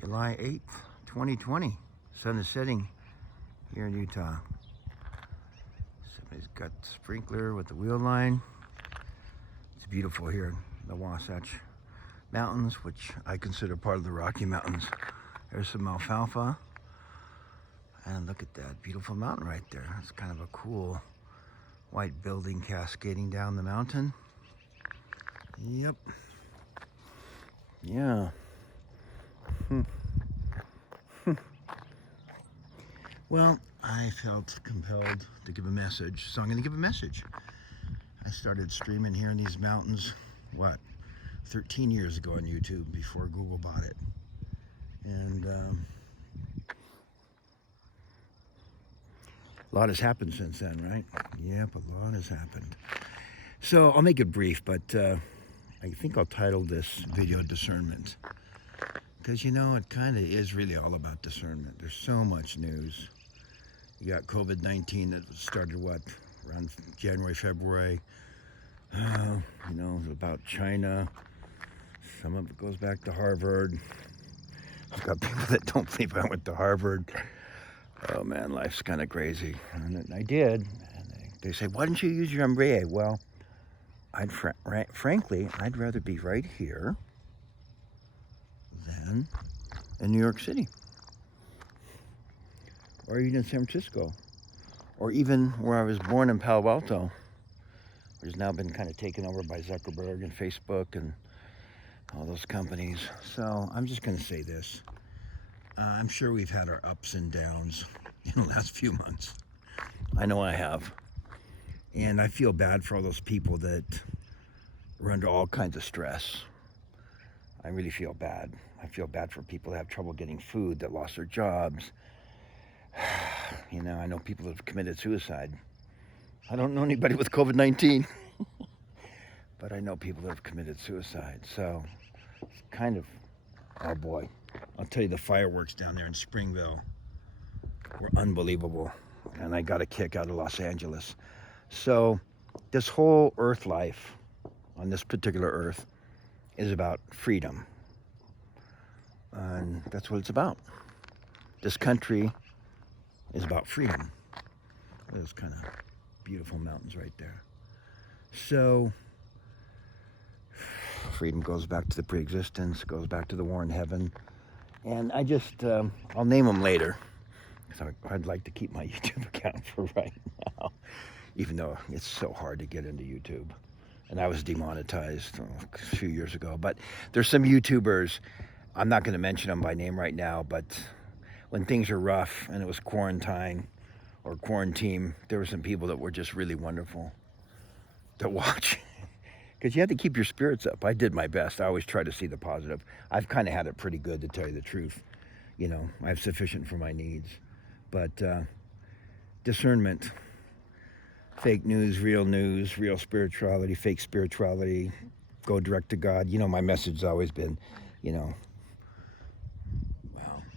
July 8th, 2020. Sun is setting here in Utah. Somebody's got the sprinkler with the wheel line. It's beautiful here in the Wasatch Mountains, which I consider part of the Rocky Mountains. There's some alfalfa. And look at that beautiful mountain right there. It's kind of a cool white building cascading down the mountain. Yep. Yeah. Well, I felt compelled to give a message, so I'm going to give a message. I started streaming here in these mountains, 13 years ago on YouTube before Google bought it. And a lot has happened since then, right? Yep, a lot has happened. So I'll make it brief, but I think I'll title this video Discernment. Because, you know, it kind of is really all about discernment. There's so much news. You got COVID-19 that started, around January, February. You know, about China. Some of it goes back to Harvard. I've got people that don't believe I went to Harvard. Oh man, life's kind of crazy. And I did. And they say, why didn't you use your MBA? Well, frankly, I'd rather be right here than in New York City. Or even in San Francisco. Or even where I was born in Palo Alto, which has now been kind of taken over by Zuckerberg and Facebook and all those companies. So I'm just going to say this. I'm sure we've had our ups and downs in the last few months. I know I have. And I feel bad for all those people that are under all kinds of stress. I really feel bad. I feel bad for people that have trouble getting food, that lost their jobs. You know, I know people that have committed suicide. I don't know anybody with COVID-19, but I know people that have committed suicide. So it's kind of, oh boy, I'll tell you, the fireworks down there in Springville were unbelievable. And I got a kick out of Los Angeles. So this whole earth life on this particular earth is about freedom. And that's what it's about. This country is about freedom. Those kind of beautiful mountains right there. So freedom goes back to the pre-existence, goes back to the war in heaven. And I just, I'll name them later. So I'd like to keep my YouTube account for right now, even though it's so hard to get into YouTube. And I was demonetized a few years ago. But there's some YouTubers, I'm not going to mention them by name right now, but when things are rough and it was quarantine or quarantine, there were some people that were just really wonderful to watch. Because you had to keep your spirits up. I did my best. I always try to see the positive. I've kind of had it pretty good, to tell you the truth. You know, I have sufficient for my needs. But discernment, fake news, real spirituality, fake spirituality, go direct to God. You know, my message has always been, you know,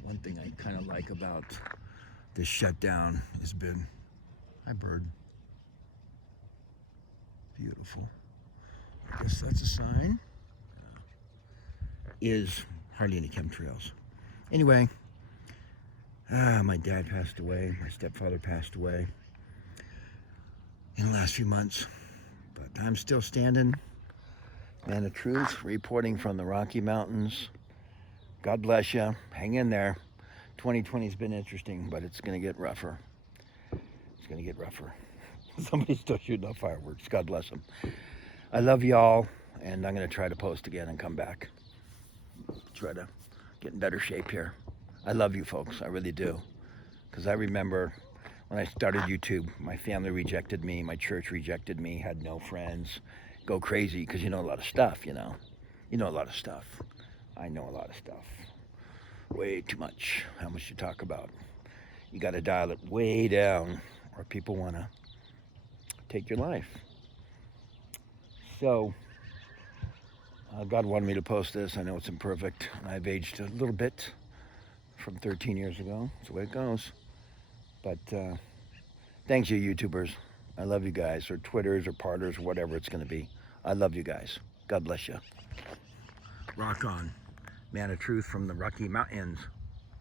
one thing I kind of like about this shutdown has been, hi bird, beautiful. I guess that's a sign, is hardly any chemtrails. Anyway, my dad passed away, my stepfather passed away in the last few months, but I'm still standing. Man of truth, reporting from the Rocky Mountains. God bless you. Hang in there. 2020's been interesting, but it's going to get rougher. It's going to get rougher. Somebody's still shooting off fireworks. God bless them. I love y'all, and I'm going to try to post again and come back. Try to get in better shape here. I love you folks. I really do. Because I remember when I started YouTube, my family rejected me. My church rejected me. Had no friends. Go crazy because you know a lot of stuff, you know. You know a lot of stuff. I know a lot of stuff. Way too much. How much you talk about. You got to dial it way down or people want to take your life. So, God wanted me to post this. I know it's imperfect. I've aged a little bit from 13 years ago. That's the way it goes. But thanks, you YouTubers. I love you guys, or Twitters, or Parters, or whatever it's going to be. I love you guys. God bless you. Rock on. man of truth from the Rocky Mountains.